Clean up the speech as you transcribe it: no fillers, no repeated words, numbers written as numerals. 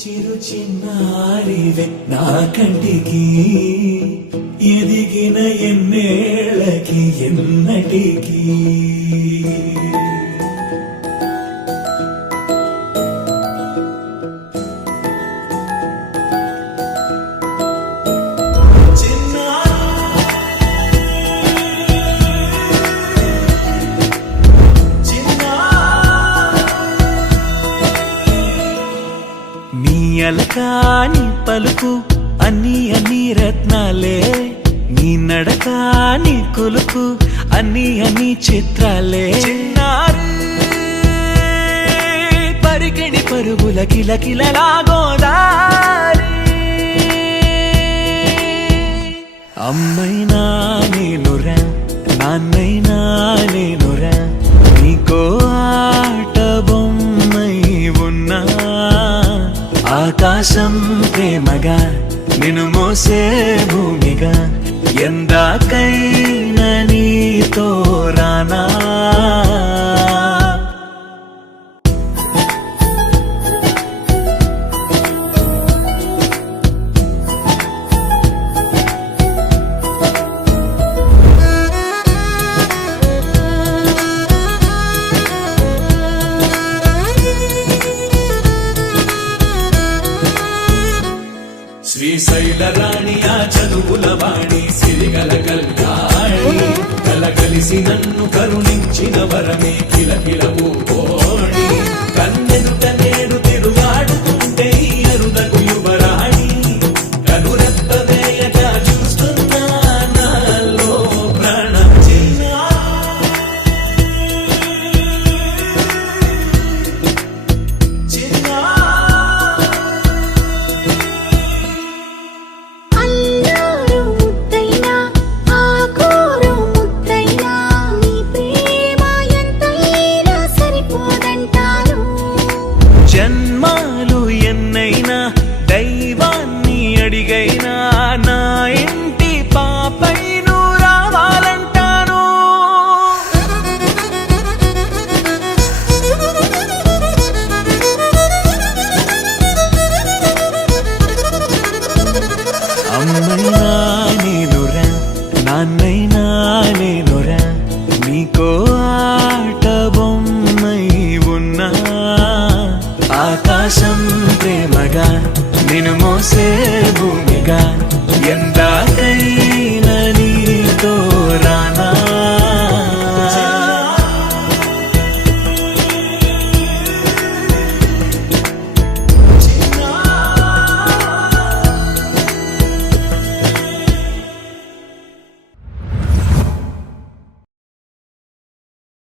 చిరు చిన్నారివే నా కంటికి ఎదిగిన ఎన్నేళ్ళకి ఎన్నటికి అలకాని పలుకు అన్ని అన్ని రత్నాలే నీ నడకాని కులుకు అన్ని అన్ని చిత్రాలే చిన్నారు పరికిణి పరుగుల కిలకిలలాగోదారి అమ్మైనా నేనురా నాన్నైనా నేనురా నీకో ఆట బొమ్మై ఉన్నా ఆకాశం ప్రేమగా నిన్ను మోసే భూమిగా ఎందాకైనా నీతో రానా శ్రీశైల రాణి ఆ చదువుల వాణి సిరిగల కల్యాణి కలగలిసి నన్ను కరుణించిన వరమే కిలకిల ఊకోణి కన్నెదుట నేడు తిరుగాడుతుంటే అరుదకు యువరాణి కనురెప్ప వేయగా చూస్తున్నా నాలో ప్రాణం జన్మాలు ఎన్నైనా దైవాన్ని అడిగైనా నా ఇంటి పాపై నువ్వు రావాలంటాను అమ్మైనా నేనురా నాన్నైనా నేనురా నీకో ఆట బొమ్మై ఉన్నా ఆకాశం ప్రేమగా నిన్ను మోసే భూమిగా ఎందాకై